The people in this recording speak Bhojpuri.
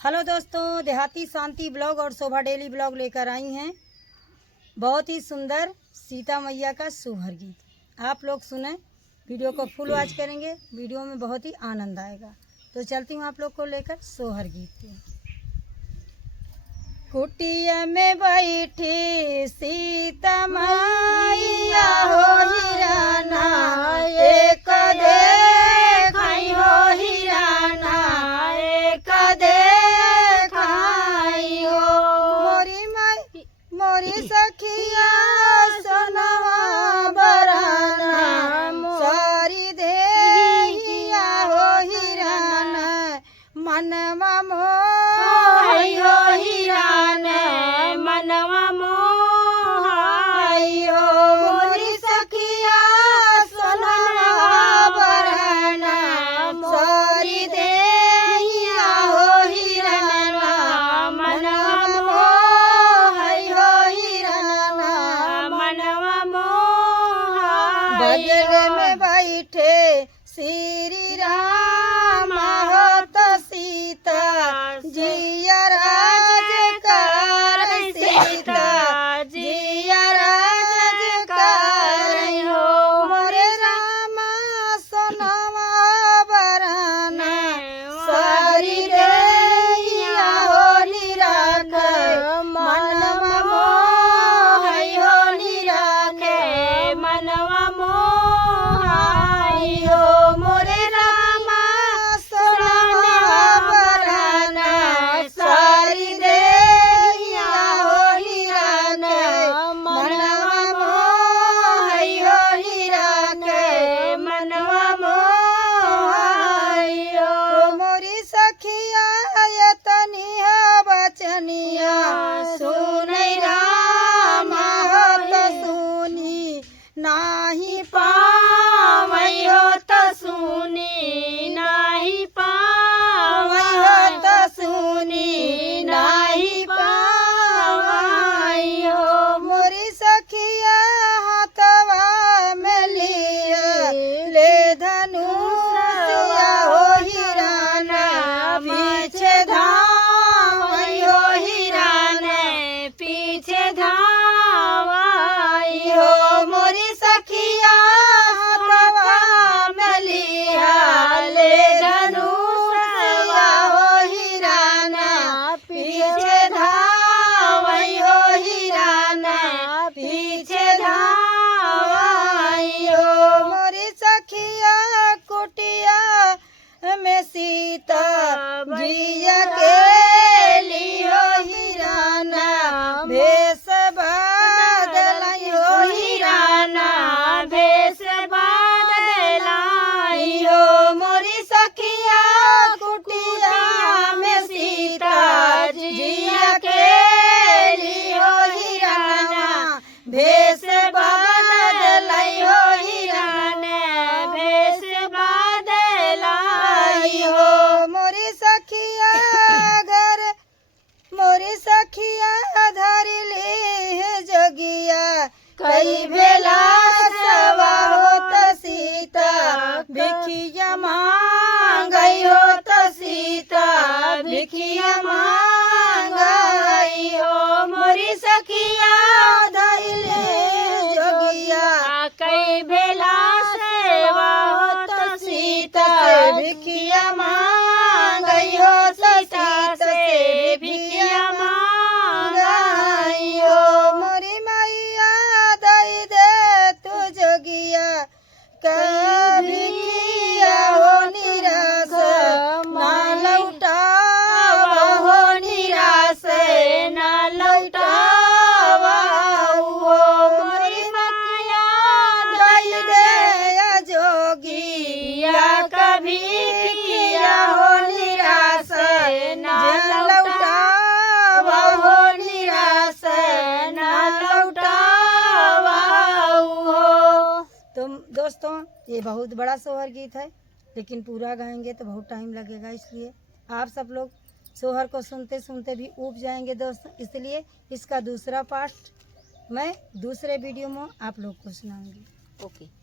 हेलो दोस्तों, देहाती शांति ब्लॉग और शोभा डेली ब्लॉग लेकर आई हैं। बहुत ही सुंदर सीता मैया का सोहर गीत आप लोग सुने। वीडियो को फुल वॉच करेंगे, वीडियो में बहुत ही आनंद आएगा। तो चलती हूँ आप लोग को लेकर सोहर गीत पे। कुटिया में बैठी सीता मैया हो हिराना, एक देखाई हो हिराना, एक देखाई हो। मोरी माई मोरी सखिया सोनवा बराना, सारी देहिया हो हिराना, मनवा मोहाई हो हिराना, मनवा मोहाई हो। मोरी सखिया सोनवा बराना, सारी देहिया हो हिराना, मनवा मोहाई हो हिराना, मनवा मोहाई। बगल में बैठे श्री राम हो तो सीता जिया राजकार, सीता जिया राजकार हो। मोरे रामा सोनवा बराना, सारी देहिया हो निराख, मनवा मोहाई हो निराख, मनवा मोहाई हो। मोरे रामा सोनवा बराना, सारी देहिया हो हिरान, मनवा मोहाई हो हिरान, मनवा मोहाई हो। मोरी सखिया यतनी है बचनिया, सुनै रामा हो तो सुनी नाही पावै हो तो सुनी नाही पावै हो तो सुनी नाही पावै हो। मोरी सखिया हाथवा में लिए ले धनुषिया हो हिराना, पीछे धावै हो हिराना, पीछे धावै हो। मोरी सखिया हाथवा में लिया ले धनुषिया हो हिराना, पीछे धावै हो हिराना, पीछे धावै हो। मोरी सखिया कुटिया में सीता जिया के लियो हिराना, भेष बदलाई हो हिराना, भेष बदलाई हो। मोरी सखिया कुटिया में सीता जिया के लियो हिराना, भेष बदलाई हो हिराना, भेष बदलाई हो। मोरी सखिया घर मोरी सखिया धर ले जोगिया, कई बेला सवा हो तो सीता भिखिया मांगई हो तो सीता भिखिया मांगई हो। मोरी सखिया धर ले जोगिया, कई बेला सेवा हो तो सीता भिखिया मांगई हो, सीता से भिखिया मांगई हो। मोरी मैया दई दे तू जोगिया, कई भिखिया हो निराश ना लौटावा हो निराश ना लौटावा हो। मोरी मैया दई दे जोगिया, कभी किया हो निराश ना लौटावा हो निराश ना लौटावा हो। तो दोस्तों, ये बहुत बड़ा सोहर गीत है, लेकिन पूरा गाएंगे तो बहुत टाइम लगेगा, इसलिए आप सब लोग सोहर को सुनते सुनते भी ऊब जाएंगे दोस्तों। इसलिए इसका दूसरा पार्ट मैं दूसरे वीडियो में आप लोग को सुनाऊंगी। ओके।